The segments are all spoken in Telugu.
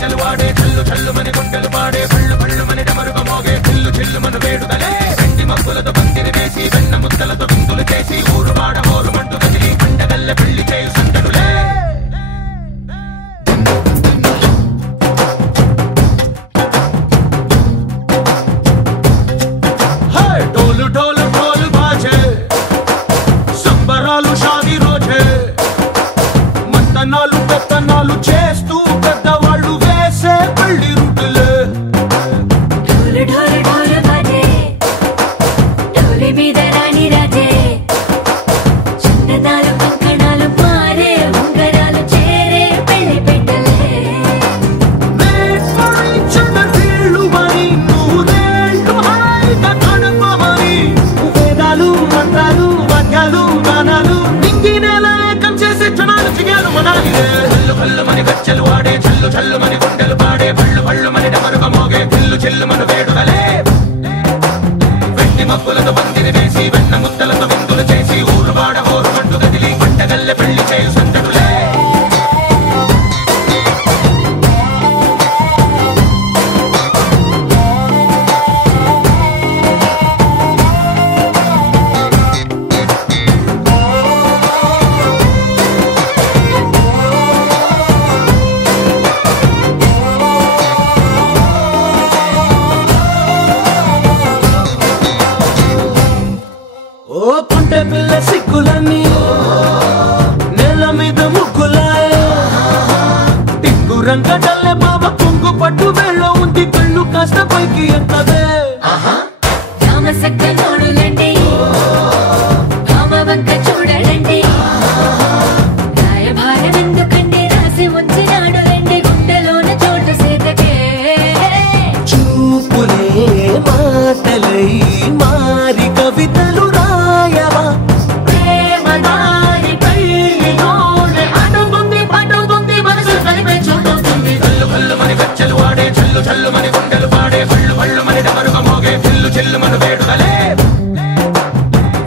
గజ్జలు వాడే చల్లు చల్లు మని గుండెలు పాడే పళ్ళు పళ్ళు మని డమరుగ మోగే చిల్లు చిల్లు మను వేడుదలే వెండి మబ్బులతో పందిరి వేసి వెన్న ముద్దలతో విందులు చేసి ఊరు వాడ హోరు మంటు కదిలి పండగల్లె పెళ్లి చేయు సందడులే ढोल ढोल ढोल बाजे संबरालु शादी रोजे मंतनालु पेतनालु చేస్తూ పెద్దవాళ్ళు వేసే పెళ్లి రుటులే ढोल ढोल ढोल बाजे ढोली మీద రాణి రాజే చందనాలు కంకణాలు మారే ఉంగరాలు చేరే పెళ్లి పెట్టలే మేస్మరి చందీలు మని నూరేళ్ళు హాయిగా కడపమని వేదాలు మంత్రాలు వాక్యాలు గానాలు నింగినేల ఏకం చేసి క్షణాలు చిగాలు మనాలిలే హల్లు హల్లు మని గజ్జలు వాడే చల్లు చల్లు మని గుండెలు పాడే పళ్ళు పళ్ళు మని డమరుగ మోగే చిల్లు చిల్లు మను వేడుదలే వెండి మబ్బులతో పందిరి వేసి వెన్న ముద్దలతో విందులు చేసి ఊరు వాడ హోరు మంటు కదిలి పండగల్లె పెళ్లి చేయు సందడులే ఓ పుంటె పిల్ల సిక్కులన్నీ నెల మీద ముగ్గులాయ టింగు రంగడల్లె బాబ కొంగు పట్టు వెళ్ళ ఉంది కళ్ళు కాస్త పైకి ఎత్తదే రామ సక్క నోడులండి రామ వంక చూడలండి రాయభారం ఎందుకండి రాసి ఉంచినాడు రండి గుండెలోన చోటు సేతకే చూపులే మాటలై మారి కవితలు రాయవా ప్రేమ దారి పెళ్లిలోనే అడుగుంది పడుతుంది మనసు కలిపే చూస్తుంది కల్లు కల్లు మని గజ్జలు వాడే చల్లు చల్లు మని గుండెలు పాడే పళ్ళు పళ్ళు మని డమరుగ మోగే చిల్లు చిల్లు మను వేడుదలే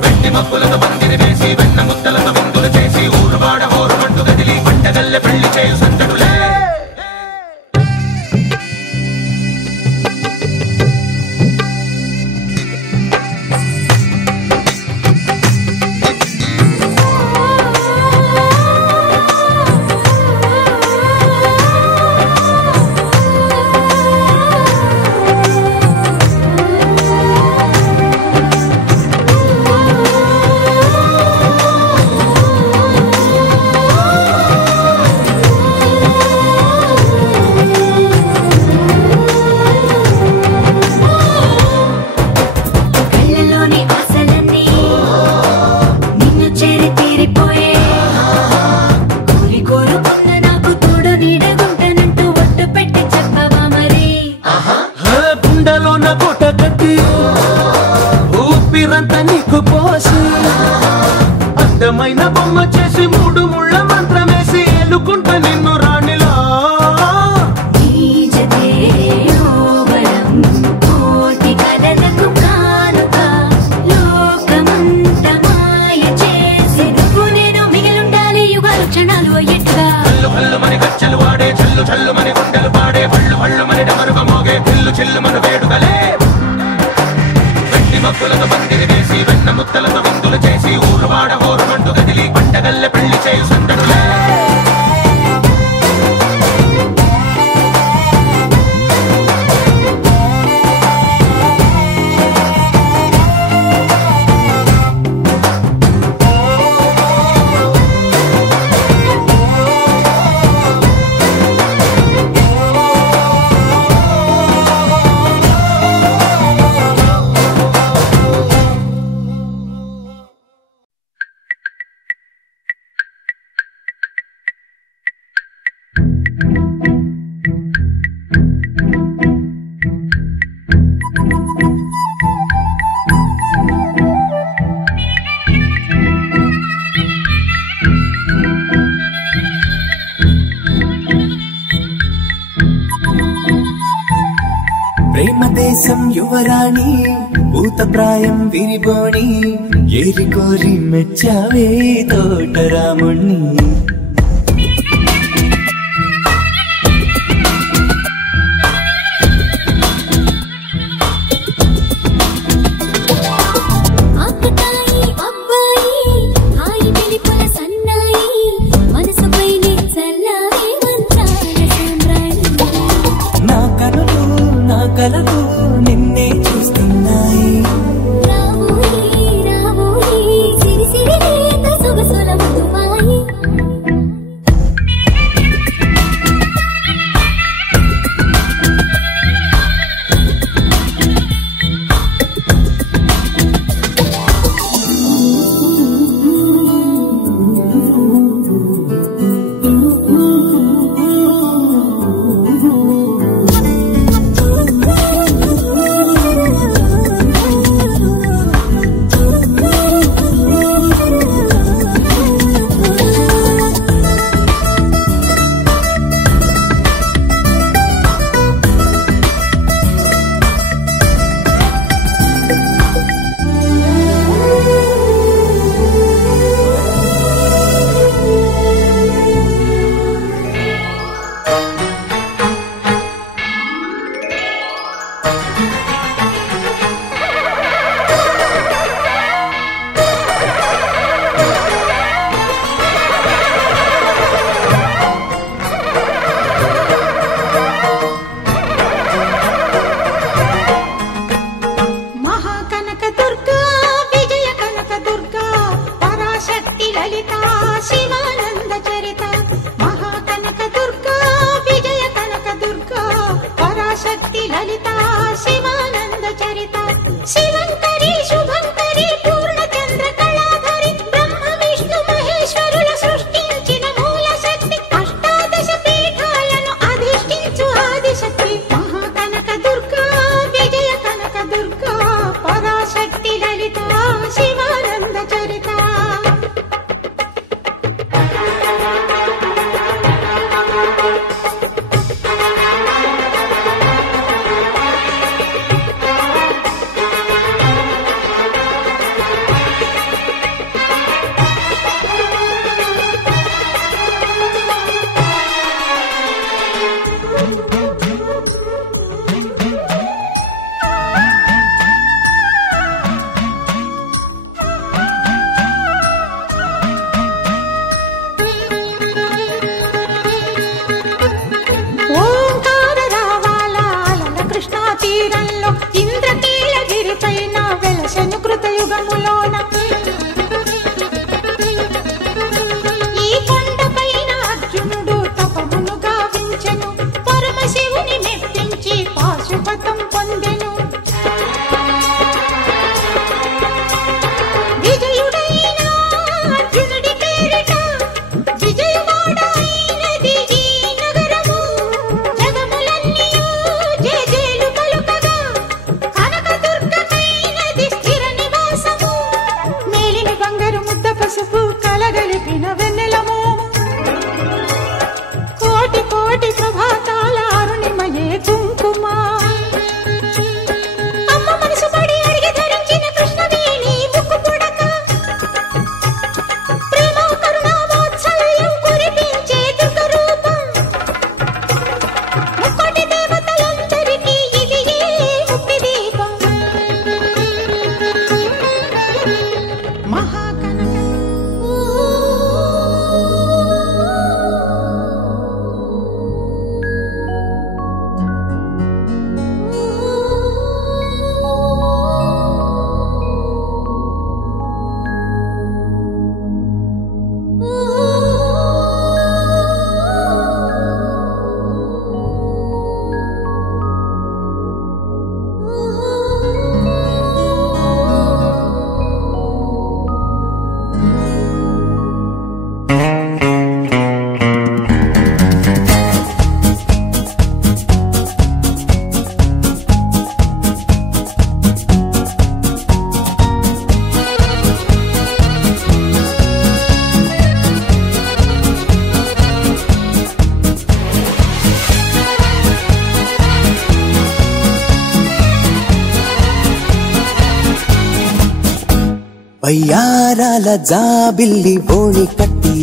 వెండి మబ్బులతో పందిరి వేసి వెన్న ముద్దలతో విందులు చేసి ఊరు వాడ హోరు మంటు కదిలి పండగల్లె పెళ్లి చేయు సందడులే కళ్ళలోని ఆశలన్నీ నిన్ను చేరి తీరిపోయే కోరి కోరుకున్న నాకు తోడు నీడగుంటానంటూ ఒట్టు పెట్టి చెప్పవా మరి గుండెలోన కోట కట్టి ఊపిరంతా నీకు పోసి అందమైన బొమ్మ చేసి మూడు ముళ్ళ మంత్రమేసి ఎల్లుకుంటా నిన్ను రాణిలా నీజతే ఓవరం కోటి కథలకు కానుక లోకమంత మాయ చేసి నువ్వు నేను మిగిలుండాలి యుగాలు క్షణాలు అయ్యేట్టుగా హల్లు హల్లు మని గజ్జలు వాడే చల్లు చల్లు మని గుండెలు పాడే పళ్ళు పళ్ళు మని డమరుగ మోగే చిల్లు చిల్లు మను వేడుదలే వెండి మబ్బులతో పందిరి వేసి వెన్న ముద్దలతో విందులు చేసి ఊరు వాడ హోరు మంటు కదిలి పండగల్లె పెళ్లి చేయు సందడులే ప్రేమ దేశం యువరాణి భూతప్రాయం విరిబోణి ఏరి కోరి మెచ్చావే తోటరాముణ్ణి తెలిపిన వెన్నెల మోము కోటి కోటి ప్రభాతాల అరుణిమయే కుంకుమ అమ్మ మనసు పడి అడిగి ధరించిన కృష్ణవేణి ముక్కు పుడక ప్రేమ కరుణ వాత్సల్యం కురిపించే దుర్గ రూపం ముక్కోటి దేవతలందరికీ ఇది ముక్తి దీపం మహాగణం వయ్యారాల జాబిల్లి బోణి కట్టి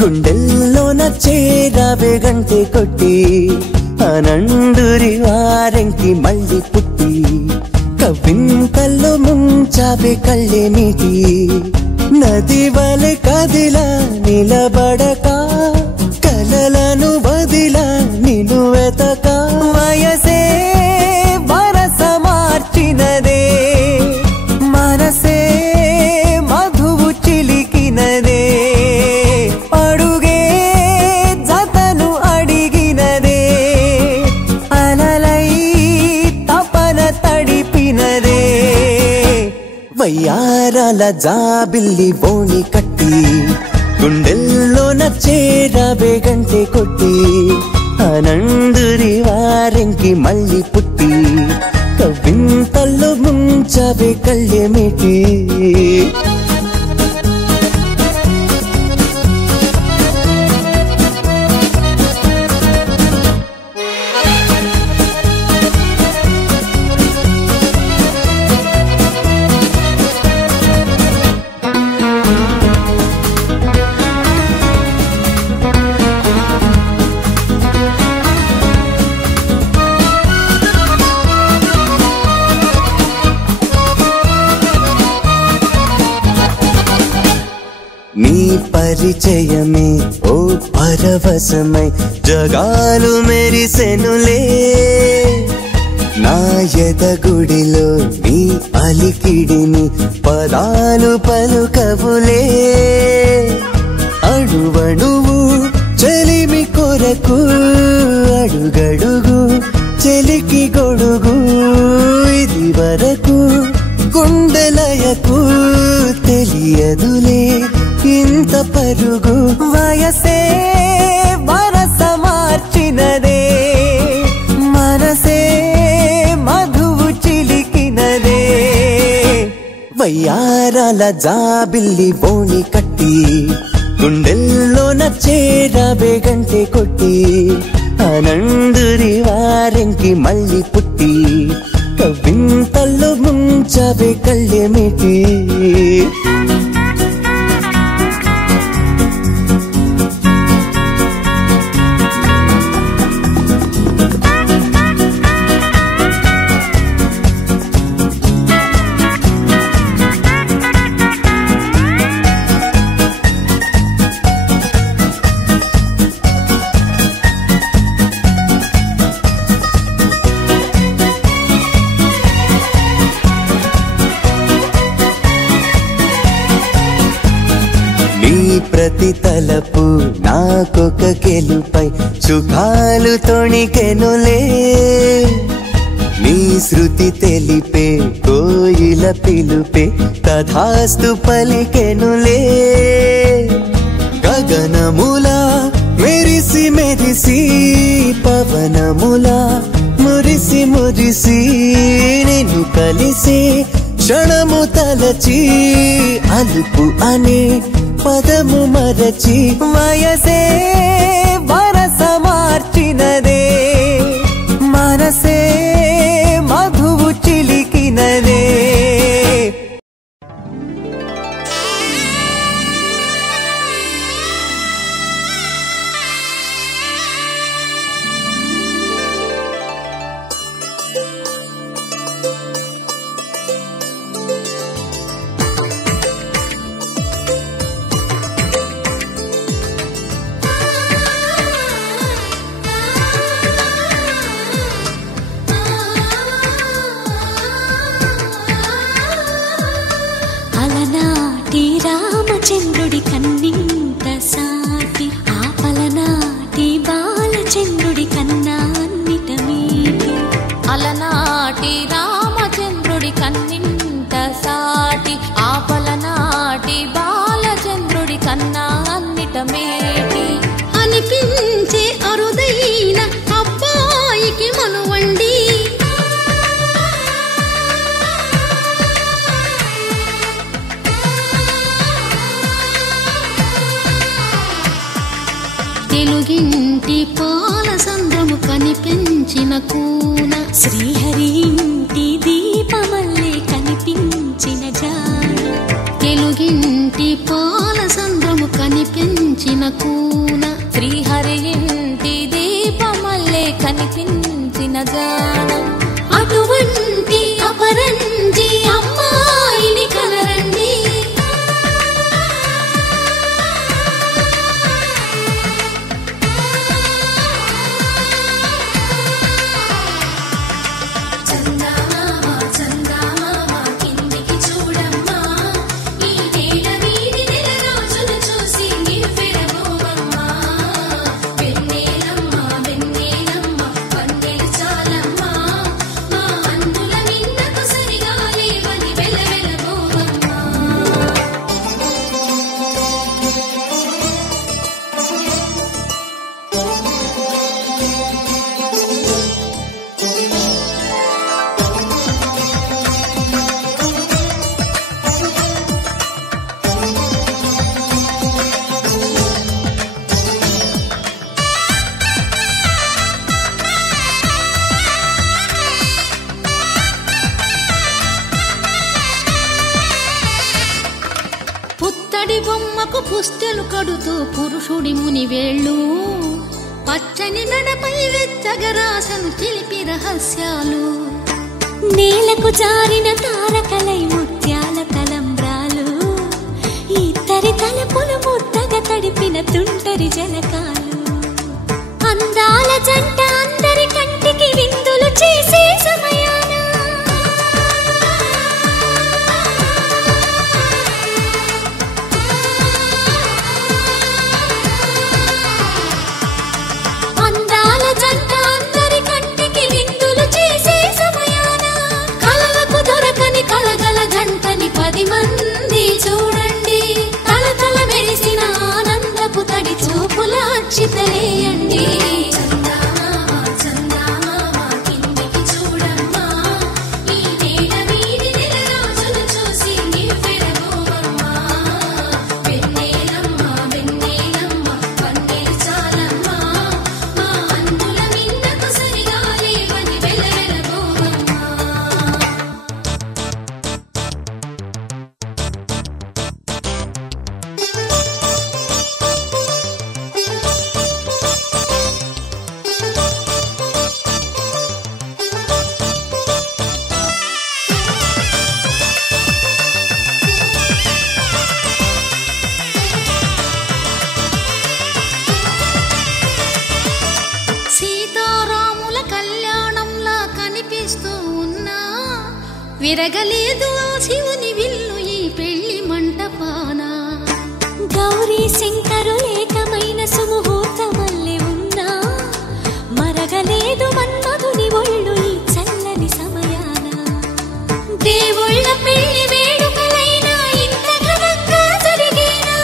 గుండెల్లోన చేరావే గంటె కొట్టి అనండురి వారెంకి మళ్ళీ పుట్టి కవింతల్లో ముంచావే కళ్ళే నీటి నది వలె కదిలా నిలబడక కలలను వదిలా నిన్ను వెతక వయసే వరస మార్చినదే మనసే మధువు చిలికినదే అడుగే జతను అడిగినదే అలలై తపన తడిపినదే వయ్యారాల జాబిల్లి బోణి కట్టి గుండెల్లోన చేరావే గంటె కొట్టి అనందురి వారెంకి మళ్ళీ పుట్టి కవింతల్లో ముంచావే కళ్ళేమిటి నీ పరిచయమే ఓ పరవశమై జగాలు మెరిసెనులే నా ఎదగుడిలో నీ అలికిడిని పదాలు పలుకవులే అడువడువు చెలిమి కొరకు అడుగడుగు చెలికి గొడుగు ఇది వరకు గుండెలయకు తెలియదులే ఇంత పరుగు వయసే వరస మార్చినదే మనసే మధువు చిలికినదే వయ్యారాల జాబిల్లి బోణి కట్టి గుండెల్లోన చేరావే గంటె కొట్టి అనందురి వారెంకి మళ్ళీ పుట్టి కవింతల్లో ముంచావే కళ్ళేమిటి ప్రతి తలపు నాకొక గెలుపై సుఖాలు తొణికెనులే నీ శృతి తెలిపే కోయిల పిలుపే తథాస్తు పలికెనులే గగనములా మెరిసి మెరిసి పవనములా మురిసి మురిసి నిన్ను కలిసి క్షణము తలచి అలుపు అనే పదము మరచి వయసే వరస మార్చినదే మనసే మధువు చిలికినదే రామచంద్రుడి కన్నింత సాటి ఆపలనాటి బాలచంద్రుడి కన్నా అన్నిట మీటి అలనాటి రామచంద్రుడి కన్నింత సాటి ఆపలనాటి బాలచంద్రుడి కన్నా అన్నిట మేటి అనిపించే అరుదైన అబ్బాయికి మనువండి తెలుగింటి పాల సంద్రము కనిపించిన కూన శ్రీహరి ఇంటి దీపమల్లే కనిపించిన జాన తెలుగింటి పాల సంద్రము కనిపించిన కూన శ్రీహరి ఇంటి దీపమల్లే కనిపించిన జాన అటువంటి అపరంజి అమ్మాయిని కనరండి పుస్తెలు కడుతూ పురుషుడి ముని వేళ్ళు పచ్చని నడపై వెచ్చగరాసను చిలిపి రహస్యాలు నేలకు జారిన తారకలై ముత్యాల తలంబ్రాలు ఇద్దరి తలపులు ముద్దగా తడిపిన తుంటరి జలకాలు అందాల జంట అందరి కంటికి విందులు చేసే సమయాన మంది చూడండి తలతల మెరిసిన ఆనందపు తడి చూపుల అచ్చితలేయండి విరగలేదు ఆ శివుని విల్లు ఈ పెళ్లి మంటపాన గౌరీ శంకరులేకమైన సుముహూర్తమల్లె ఉన్నా మరగలేదు మన్మధుని ఒళ్ళు ఈ చల్లని సమయాన దేవుళ్ళ పెళ్లి వేడుకలైనా ఇంత ఘనంగా జరిగేనా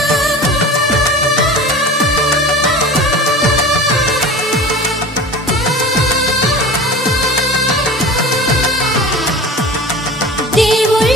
దేవుళ్ళ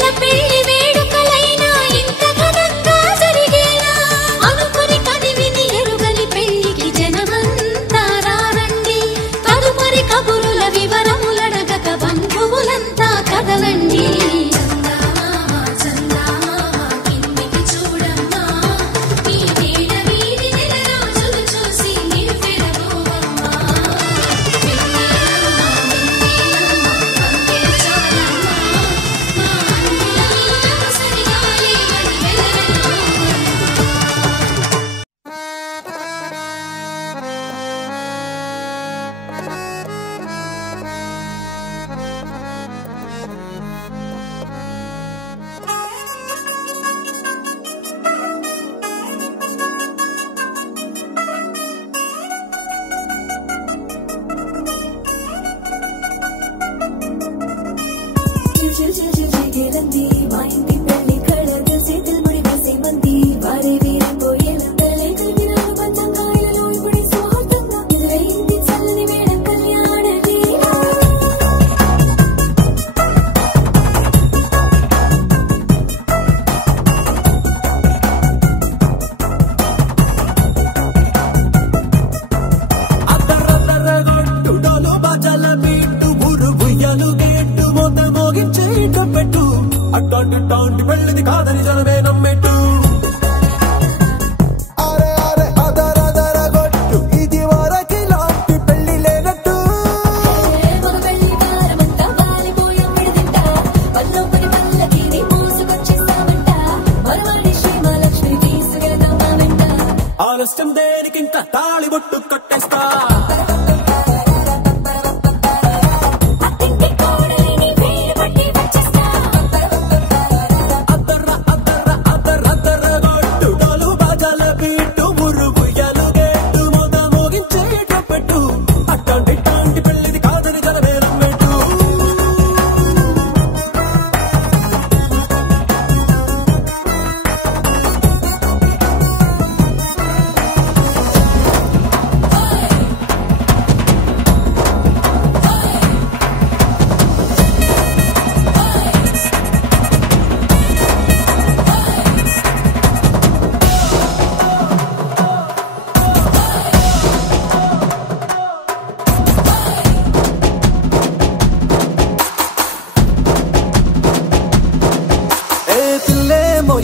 ఆలస్యం దేనికి ఇంకా తాళిబొట్టు కట్టేస్తా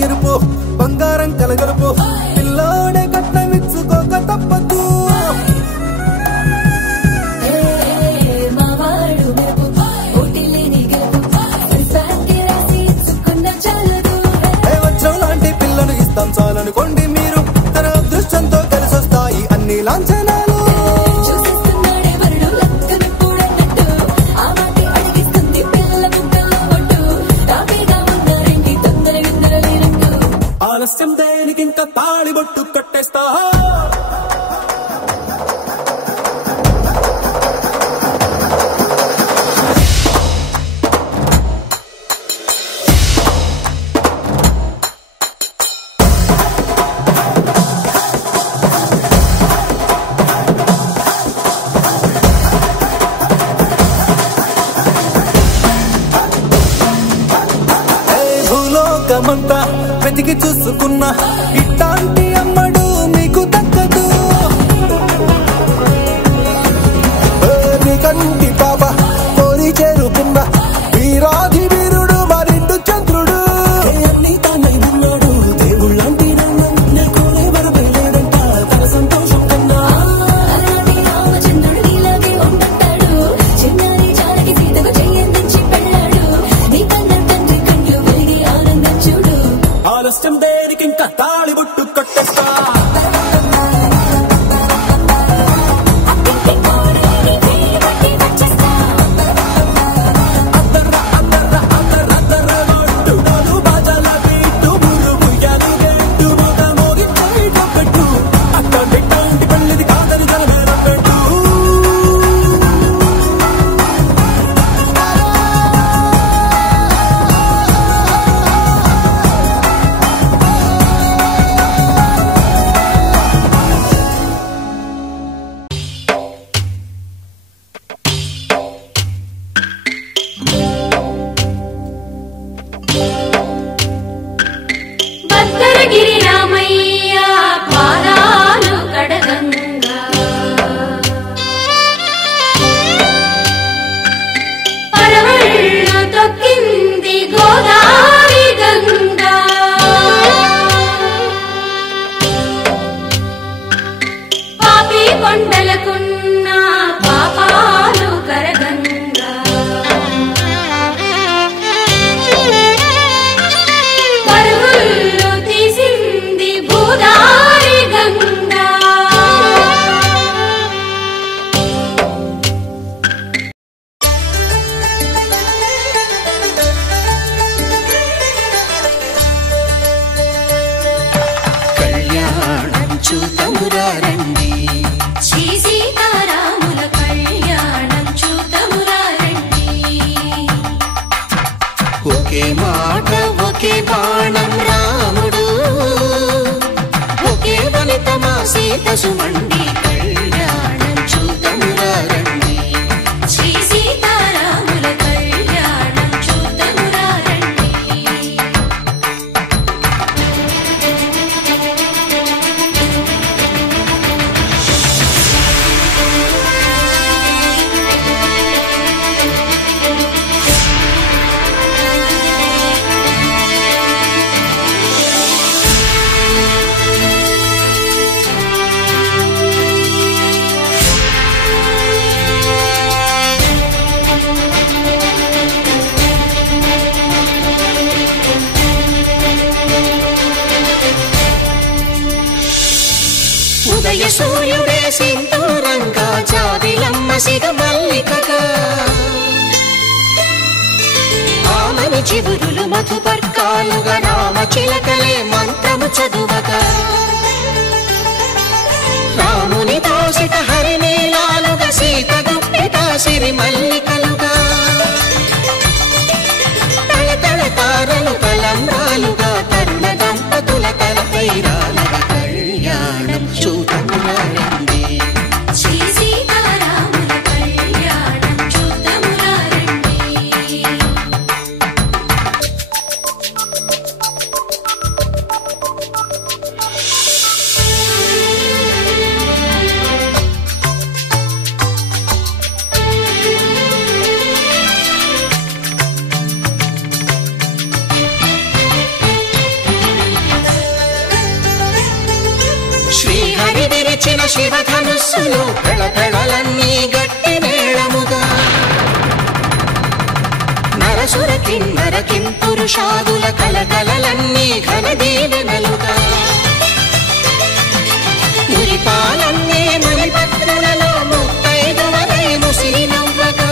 ఎరుపు బంగారం కలగలుపు పిల్లోడే కట్నమిచ్చుకోక తప్పదు వజ్రం లాంటి పిల్లను ఇస్తాం చాలనుకోండి మీరు తన అదృష్టంతో కలిసొస్తాయి అన్ని లాంఛనాలు ఆలస్యం దేనికి ఇంకా తాళిబొట్టు కట్టేస్తా భూలోకమంతా వెతికి చూసుకున్నా ఇట్లాంటి అమ్మడు మీకు దక్కదు నీ కంటి పాప కోరి చేరుకున్న వీరాధి వీరుడు మరిండు చంద్రుడు అన్ని తానై ఉన్నాడు దేవుళ్ళంటి కోరే వరపై లేడంట తన సంతోషం కన్నా ఆలస్యం దేనికి ఇంకా తాళిబొట్టు కట్టేస్తా ఒకే మా ఒకే బాణం రాముడు ఒకే వనిత మా సీత సుమండి కళ్యాణం చూతమురా రండి శ్రీ సీతారాముల కళ్యాణం చూతమురా రండి. ఉదయ సూర్యుడే సింధూరంగా జాబిలమ్మ సిగ మల్లికగా ఆమని చివురులు మధుపర్కాలుగా రామ చిలకలే మంత్రము చదువగా రాముని దోసిట హరినీలాలుగా సీత గుప్పిట సిరి మల్లికలుగా తళతళ తారలు తలంబ్రాలుగా తరుణ దంపతుల తలపైరాలుగా కళ్యాణం చూతమురా రండి శ్రీ సీతారాముల కళ్యాణం చూతమురా రండి. శ్రీహరి విరిచిన శివధనుస్సులు పెళపెళలన్నీ గట్టి మేళముగా నరసుర కిన్నర కింపురుషాదుల కలకలలన్నీ ఘన దీవెనలుగా మురిపాలన్నీ మునిపత్రులలో ముత్తైదువలై ముసిరి నవ్వగా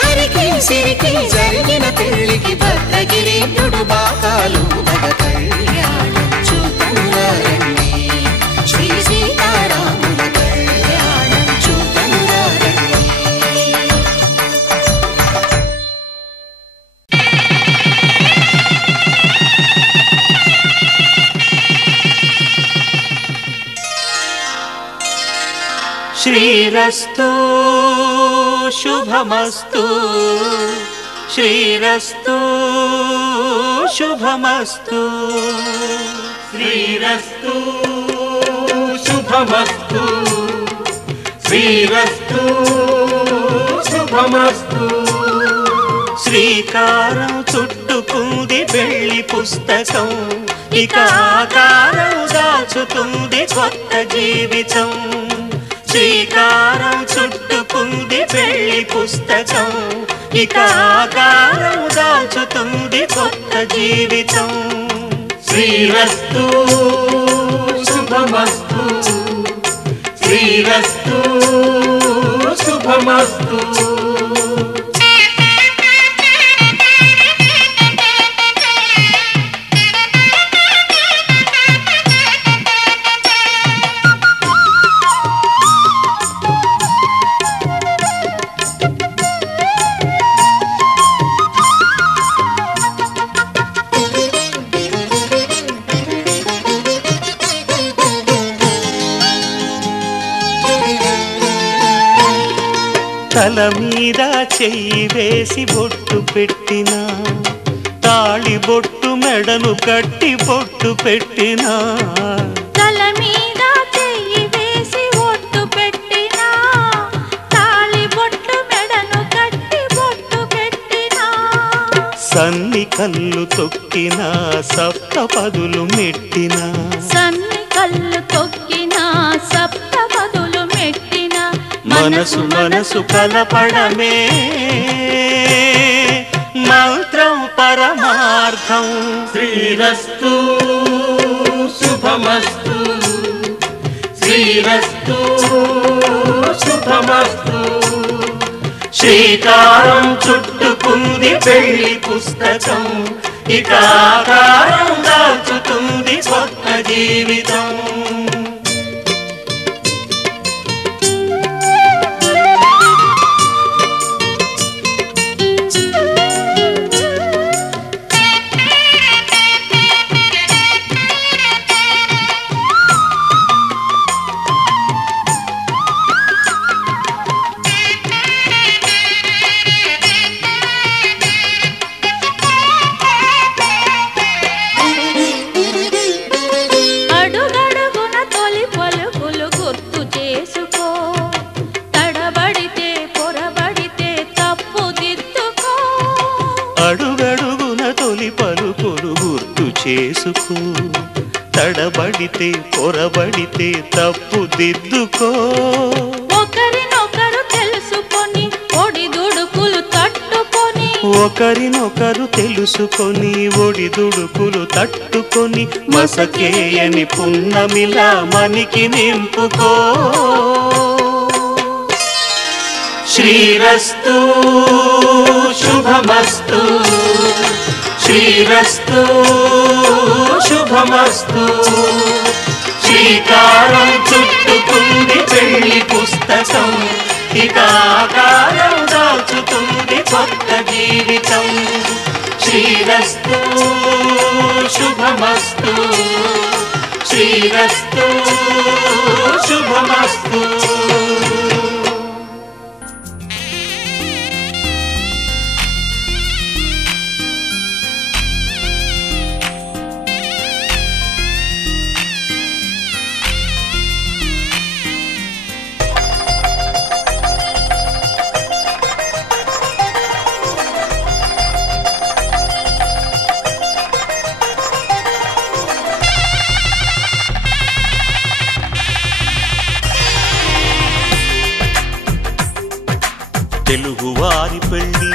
హరికి సిరికి జరిగిన పెళ్లికి భద్రగిరీంద్రుడు బాకాలు కళ్యాణం చూతమురా రండి శ్రీ సీతారాముల కళ్యాణం చూతమురా రండి. శ్రీరస్తు శుభమస్తు శ్రీరస్తు శుభమస్తు శ్రీరస్తు శుభమస్తు శ్రీరస్తు శుభమస్తు. శ్రీకారం చుట్టుకుంది పెళ్లి పుస్తకం ఇక ఆకారం దాచుతుంది కొత్త జీవితం. శ్రీకారం చుట్టుకుంది పెళ్లి పుస్తకం ఇక ఆకారం దాచుతుంది కొత్త జీవితం. శ్రీరస్తు శుభమస్తు శ్రీరస్తు శుభమస్తు. తల మీద చెయ్యి వేసి బొట్టు పెట్టినా తాళి బొట్టు మెడను కట్టి బొట్టు పెట్టినా తల మీద చెయ్యి వేసి ఒట్టు పెట్టినా తాళి బొట్టు మెడను కట్టి బొట్టు పెట్టినా సన్ని కళ్ళు తొక్కినా సప్త పదులు మెట్టినా సన్ని కళ్ళు తొక్కినా సప్త పదులు మెట్టినా మనసు మనసు కలపడమే మంత్రం పరమార్థం. శ్రీరస్తు శుభమస్తు శ్రీరస్తు శుభమస్తు. శ్రీకారం చుట్టుకుంది పెళ్లి పుస్తకం ఇక ఆకారం దాచుతుంది కొత్త జీవితం. చేసుకో, తడబడితే పొరబడితే తప్పు దిద్దుకో. ఒకరినొకరు తెలుసుకొని ఒడిదుడుకులు తట్టుకొని, ఒకరినొకరు తెలుసుకొని ఒడిదుడుకులు తట్టుకొని, మసకేయని పున్నమిలా మనికి నింపుకో. శ్రీరస్తు శుభమస్తు, శ్రీరస్తు శుభమస్తు. శ్రీకారం చుట్టుకుంది పెళ్లి పుస్తకం, ఇక ఆకారం దాచుతుంది కొత్త జీవితం. శ్రీరస్తు శుభమస్తు, శ్రీరస్తు శుభమస్తు. తెలుగువారి పెళ్ళి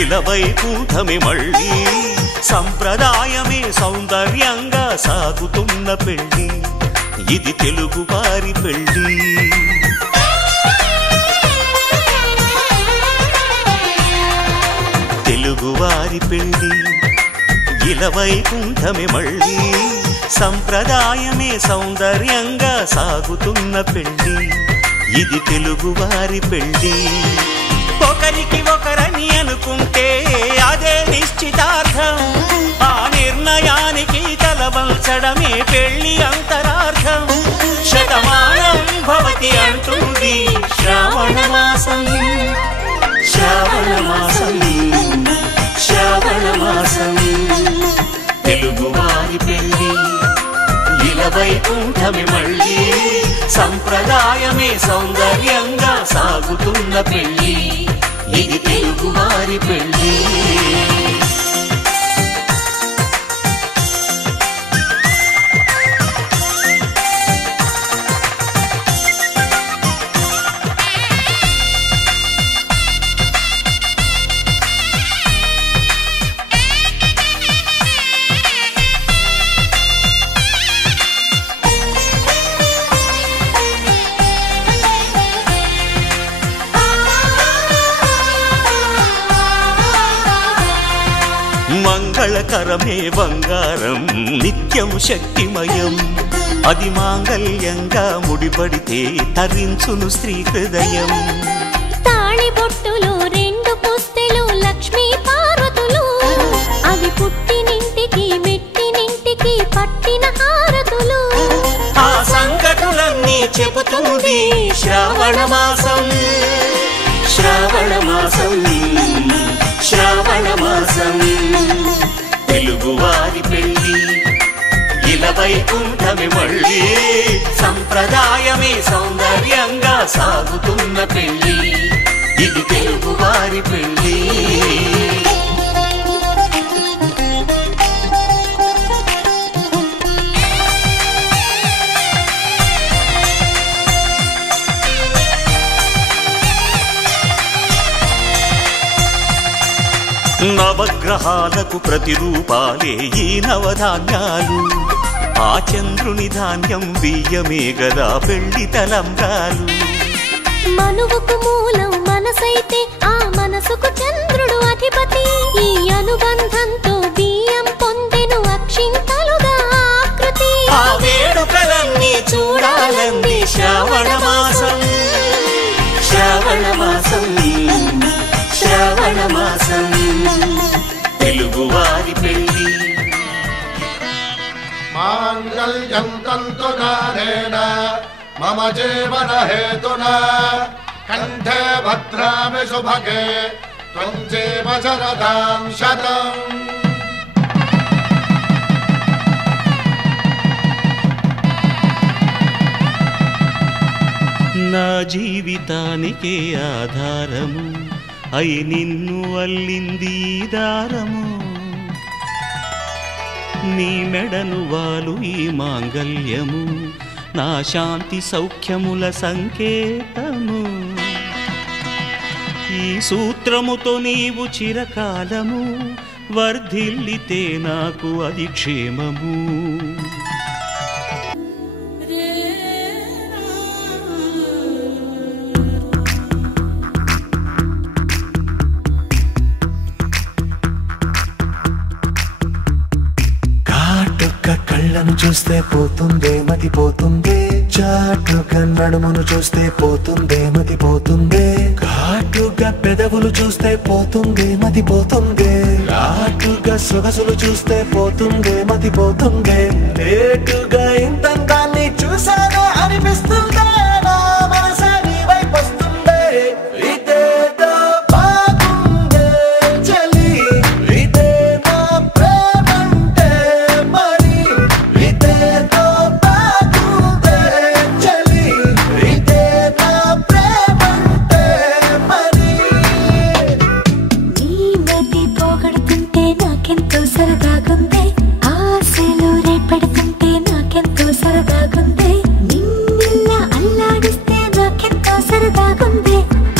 ఇలవైకుంఠమే మళ్ళీ, సంప్రదాయమే సౌందర్యంగా సాగుతున్న పెళ్ళి, ఇది తెలుగువారి పెళ్ళి. తెలుగువారి పెళ్ళి ఇలవైకుంఠమే మళ్ళీ, సంప్రదాయమే సౌందర్యంగా సాగుతున్న పెళ్ళి, ఇది తెలుగువారి పెళ్ళి. ఒకరికి ఒకరని అనుకుంటే అదే నిశ్చితార్థం, ఆ నిర్ణయానికి తలవంచడమే పెళ్లి అంతరార్థం. శతమానం భవతి అంటుంది శ్రావణ మాసం, శ్రావణ మాసం, శ్రావణ మాసం. తెలుగువారి పెళ్ళి ఇలవైకుంఠమే మళ్ళీ, సంప్రదాయమే సౌందర్యంగా సాగుతున్న పెళ్ళి, ఇది తెలుగువారి పెళ్ళి. మంగళకరమే బంగారం నిత్యం శక్తిమయం, అది మాంగళ్యంగా ముడిపడితే తరించును స్త్రీ హృదయం. తాళిబొట్టులో రెండు పుస్తెలు లక్ష్మీ పార్వతులు, అవి పుట్టినింటికి మెట్టినింటికి పట్టిన హారతులు. ఆ సంగతులన్నీ చెబుతుంది శ్రావణ మాసం, శ్రావణ మాసం, శ్రావణ మాసం. తెలుగువారి పెళ్ళి ఇలవైకుంఠమే మళ్ళీ, సంప్రదాయమే సౌందర్యంగా సాగుతున్న పెళ్ళి, ఇది తెలుగువారి పెళ్ళి. నవగ్రహాలకు ప్రతిరూపాలే ఈ నవధాన్యాలు, ఆ చంద్రుని ధాన్యం బియ్యమే గదా పెళ్లి తలంబ్రాలు. మనువుకు మూలం మనసైతే ఆ మనసుకు చంద్రుడు అధిపతి, ఈ అనుబంధంతో బియ్యం పొందెను అక్షింతలుగా ఆకృతి. ఆ వేడుకలన్నీ చూడాలంది శ్రావణ మాసం, శ్రావణ మాసం, శ్రావణ మాసం. తెలుగువారి పెళ్ళి మాంగళ్యం తంతునానేన మమ జీవన హేతునా, కంఠే భద్రామి శుభగే త్వం జీవ శరదాం శతం. నా జీవితానికే ఆధారము అయి నిన్ను అల్లింది దారము. నీ మెడను వాలు ఈ మాంగల్యము నా శాంతి సౌఖ్యముల సంకేతము ఈ సూత్రముతో నీవు చిరకాలము వర్ధిల్లితే నాకు అది క్షేమము కళ్ళను చూస్తే పోతుందే మతి పోతుందే చాటుగా నడుమును చూస్తే పోతుందే మతి పోతుందే ఘాటుగా పెదవులు చూస్తే పోతుందే మతి పోతుందే ఘాటుగా సొగసులు చూస్తే పోతుందే మతి పోతుందే లేటుగా ఇంతంతాన్ని చూసాగా అనిపిస్తుందే నా మనసే నీ వైపు వస్తుందే ఇదేదో బాగుందే చలి ఇదే నా ప్రేమంటే మరి ఇదేదో బాగుందే చలి ఇదే నా ప్రేమంటే మరి నీ మతి పోగొడుతుంటే నాకెంతో సరదాగుంది ఆశలు రేపెడుతుంటే నాకెంతో సరదాగుంది నిన్నెల్లా అల్లాడిస్తే నాకెంతో సరదాగుంది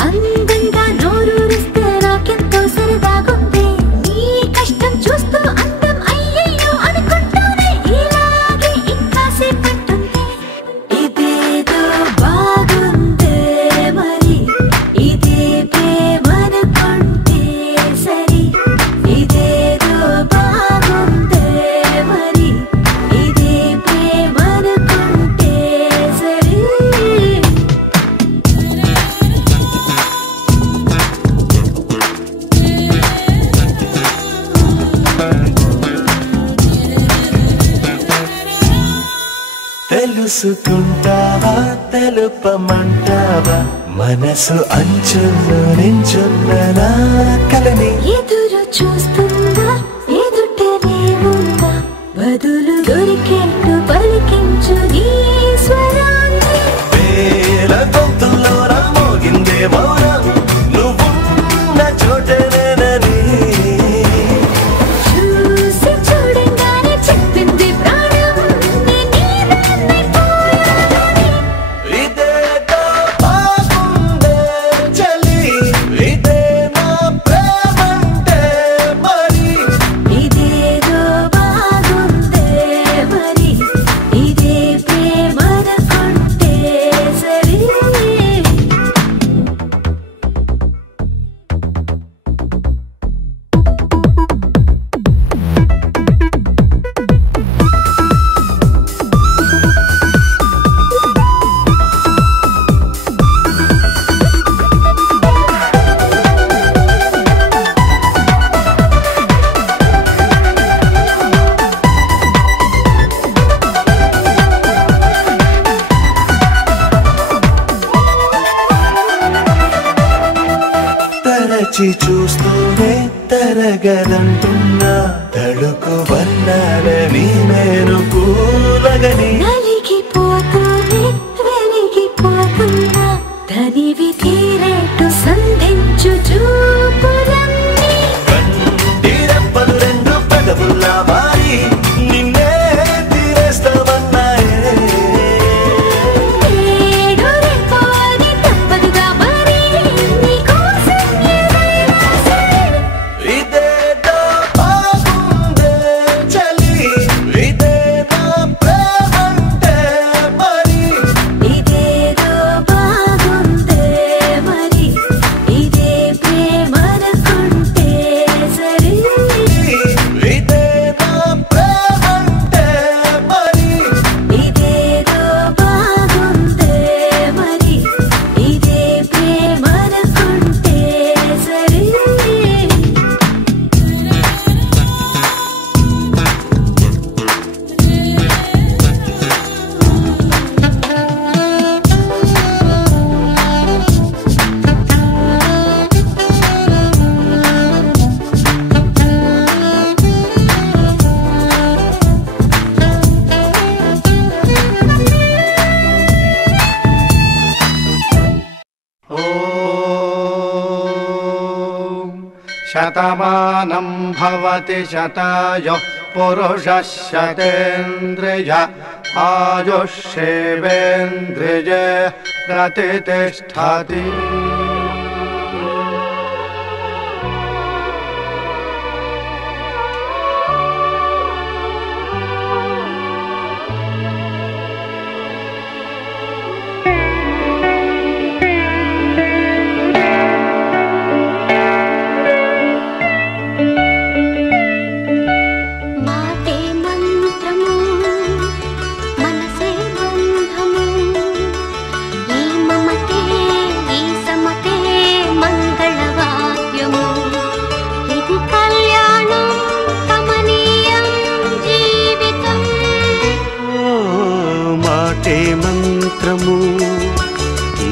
అందంగా నోరూరిస్తే నాకెంతో సరదాగుంది నీ కష్టం చూస్తూ అందం అయ్యయ్యో అనుకుంటూనే ఇలాగే ఇంకాసేపట్టుంది ఇదేదో బాగుందే మరి ఇదే ప్రేమనుకుంటే సరి ఇదేదో బాగుందే మరి ఇదే ప్రేమనుకుంటే సరి తెలుసుకుంటావా తెలుపమంటావా మనసు అంచుల్లో నించున్న నా కలని ఎదురు చూస్తుందా ఎదుటనే ఉందా బదులు దొరికేట్టు పలికించు నీ స్వరాన్ని వేల గొంతుల్లో మోగిందే మౌనం నువ్వున్న చోటనేనని చూసి చూడంగానే చెప్పింది ప్రాణం నీవేమైపోయానని ఇదేదో బాగుందే చలి ఇదే నా ప్రేమంటే మరి ఇదేదో బాగుందే మరి ఇదే ప్రేమనుకుంటే సరి తరచి చూస్తూనే తరగదంటున్నా తడుకు వర్ణాలని నేను పూలగని నలిగిపోతూనే వెలిగిపోతున్నా తనివి తీరేట్టు సంధించు చూపులన్నీ కంటి రెప్పలు రెండు పెదవుల్లా మారి నిన్నే తీరేస్తామన్నాయే ఏడు రేపోని తప్పదుగా మరి నీకోసం ఏదైనా సరే ఇదేదో బాగుందే చలి ఇదే నా ప్రేమంటే మరి ఇదేదో బాగుందే మరి ఇదే ప్రేమనుకుంటే సరి ఇదే నా ప్రేమంటే మరి ఇదేదో బాగుందే మరి ఇదే ప్రేమనుకుంటే సరి శతమానం భవతి శతాయో పురుషస్యతేంద్రియ ఆయుష్యేవేంద్రియే ప్రతిష్ఠతి.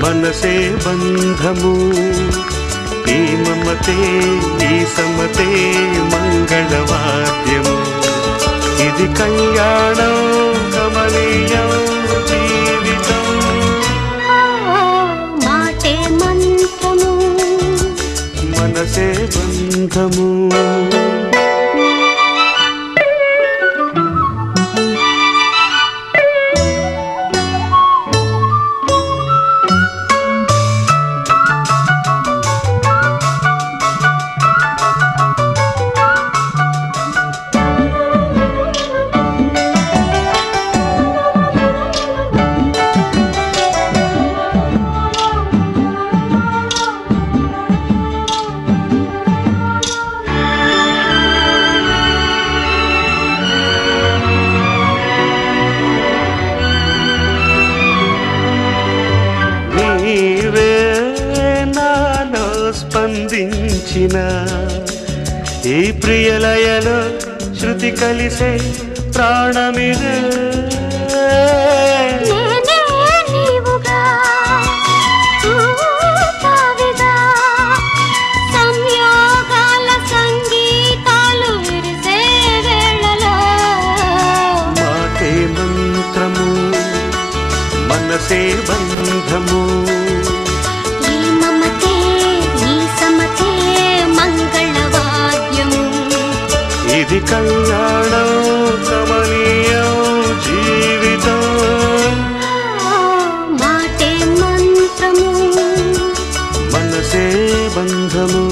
మనసే బంధము ఈ మమతే ఈ సమతే మంగళవాద్యము ఇది కళ్యాణం కమనీయం జీవితం. మాటే మంత్రము మనసే బంధము స్పందించిన ఈ ప్రియలయలో శృతి కలిసే ప్రాణమిదే నీవుగా తావిగా సంయోగాల సంగీతాలు విరిసే వేళలో మాటే మంత్రము మనసే బంధము ఇది కళ్యాణం కమనీయం జీవితం. మాటే మంత్రము మనసే బంధము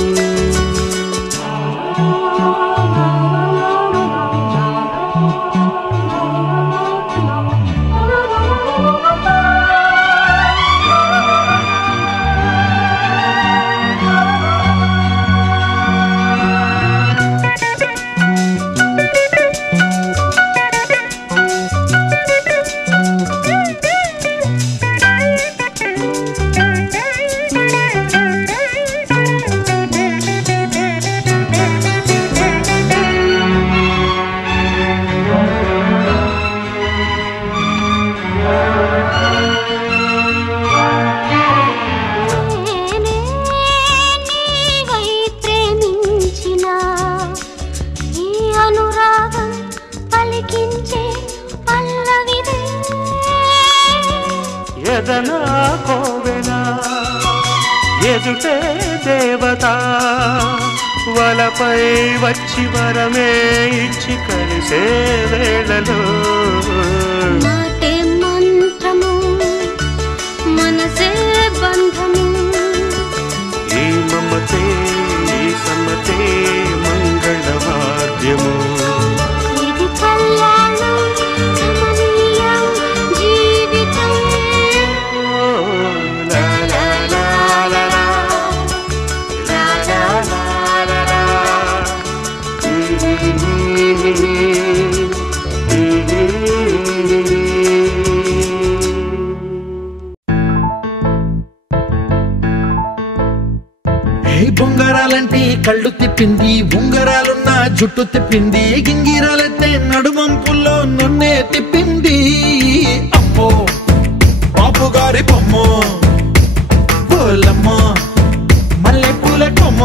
ఎదనా కోవెనా ఎదుటే దేవత వలపై వచ్చి వరమే ఇచ్చి కలిసే వేళలో మాటే మంత్రము మనసే బంధము ఈ మమతే ఈ సమతే మంగళవాద్యము ఇది కళ్యాణం కమనీయం జీవితం. బొంగరాలంటే కళ్ళు తిప్పింది, ఉంగరాలున్న జుట్టు తిప్పింది, గింగిరాలైతే నడుమంపుల్లో నన్నే తిప్పింది. అమ్మో బాబు గారి బొమ్మ పోలమ్మ మల్లె పూల కొమ్మ,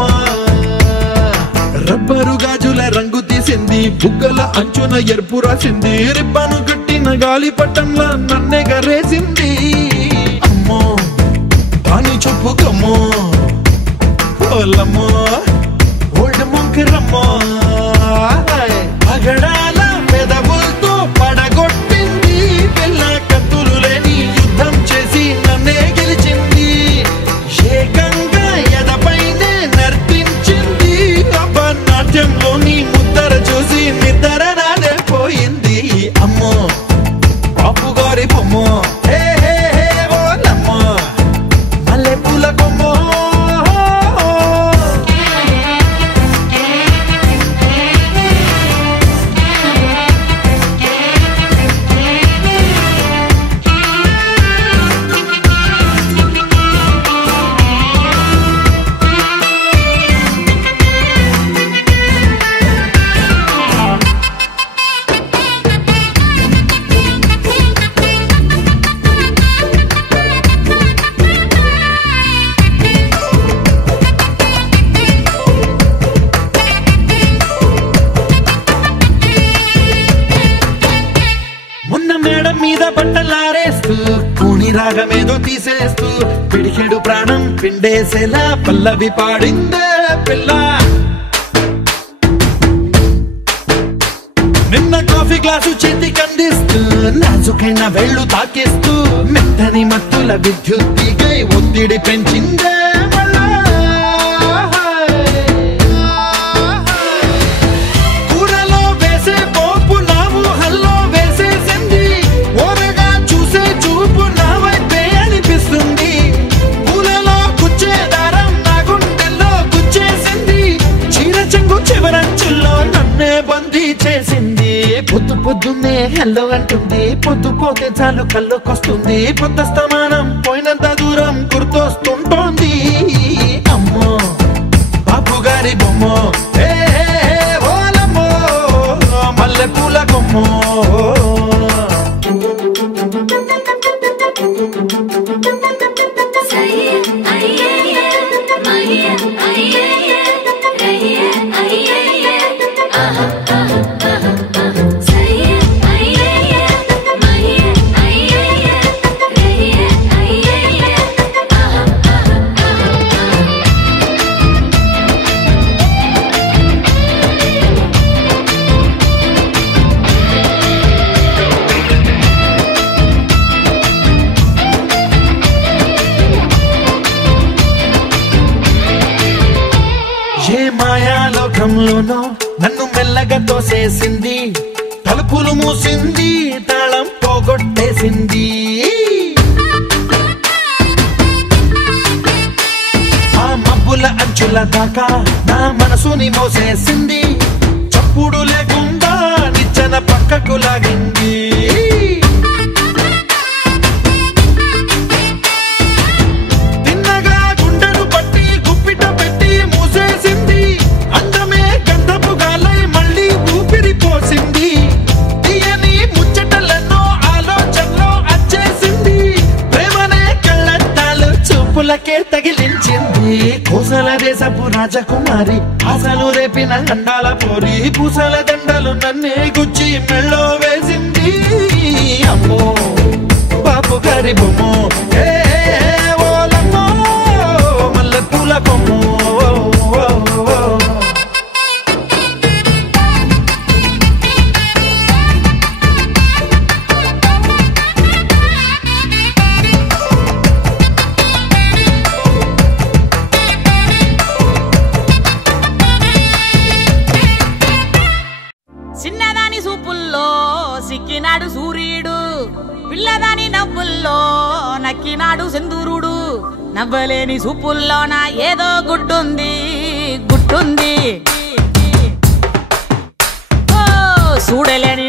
రబ్బరు గాజుల రంగు తీసింది, బుగ్గల అంచున ఎరుపు రాసింది, రిబ్బను కట్టిన గాలి పట్టంలా నన్నే గరేసింది. అమ్మో దాని చెప్పుకమ్మో ఓలమ్మో ఓల్డ్ మొంకరమ్మో అగడాల మంచం మీద బట్టలారేస్తూ కూని రాగమేదో తీసేస్తూ పిడికెడు ప్రాణం పిండేసేలా పల్లవి పాడిందే పిల్ల. నిన్న కాఫీ గ్లాసు చేతి కందిస్తూ నాజుకైన వేళ్ళు తాకేస్తూ మెత్తని మత్తుల విద్యుత్ తీగై ఒత్తిడి పెంచిందే మళ్ళా. కూరలో వేసే పోపు నా ఊహల్లో వేసేసింది, ఓరగా చూసే చూపు నా వైపే అనిపిస్తుంది. పూలలో గుచ్చే దారం నా గుండెల్లో గుచ్చేసింది, చీర చెంగు చివరంచుల్లో నన్నే బందీ చేసింది. పొద్దు పొద్దున్నే హెల్లో అంటుంది, పొద్దు పోతే చాలు కళ్ళొకొస్తుంది. పొద్దస్తమానం పోయినంత దూరం గుర్తొస్తుంటోంది. అమ్మో బాపు గారి బొమ్మో ఓలమ్మో మల్లె పూల కొమ్మో. ఏ మాయాలోకంలోనో నన్ను మెల్లగా తోసేసింది, తలుపులు మూసింది, తాళం పోగొట్టేసింది. ఆ మబ్బుల అంచుల దాకా నా మనసుని మోసేసింది, చప్పుడు లేకుండా నిచ్చెన పక్కకు లాగింది. పూలకే తగిలించింది, కోసల దేశపు రాజకుమారి ఆశలు రేపిన అండాల పోరి. పూసల దండలు నన్నే గుచ్చి మెళ్ళో వేసింది. అమ్మో బాపు గారి బొమ్మో ఓలమ్మో మల్లె పూల కొమ్మో. చిన్నదాని సూపుల్లో సిక్కినాడు సూర్యుడు, పిల్లదాని నవ్వుల్లో నక్కినాడు సింధూరుడు. నవ్వలేని సూపుల్లోన ఏదో గుడ్డుంది గుట్టుంది, చూడలేని